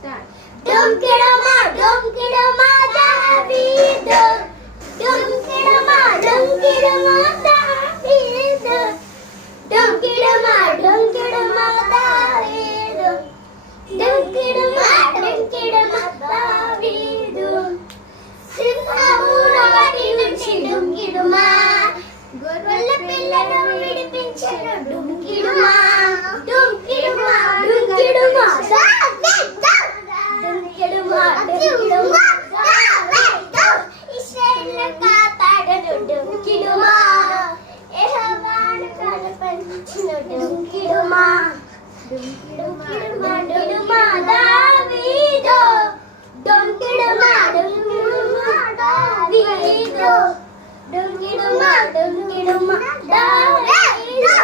Start. Dumkidama, dumkidama, Davido. Dumkidama, dumkidama, Davido. Dumkidama, dumkidama, Davido. Dumkidama, dumkidama, Davido. సింహమును వాటి నుంచి డుంకిడుమా, గొర్రెల పిల్లను విడిపించెను డుంకిడుమా, డుంకిడుమా, డుంకిడుమా, డుంకిడుమా, డుంకిడుమా, ఇశ్రాయేలును కాపాడెను డుంకిడుమా, యెహోవాను కనుపరచెను డుంకిడుమా, డుంకిడుమా, డుంకిడుమా, దావీదు. డుంకిడుమా, డుంకిడుమా, దావీదు. డుంకిడుమా, డుంకిడుమా, దావీదు.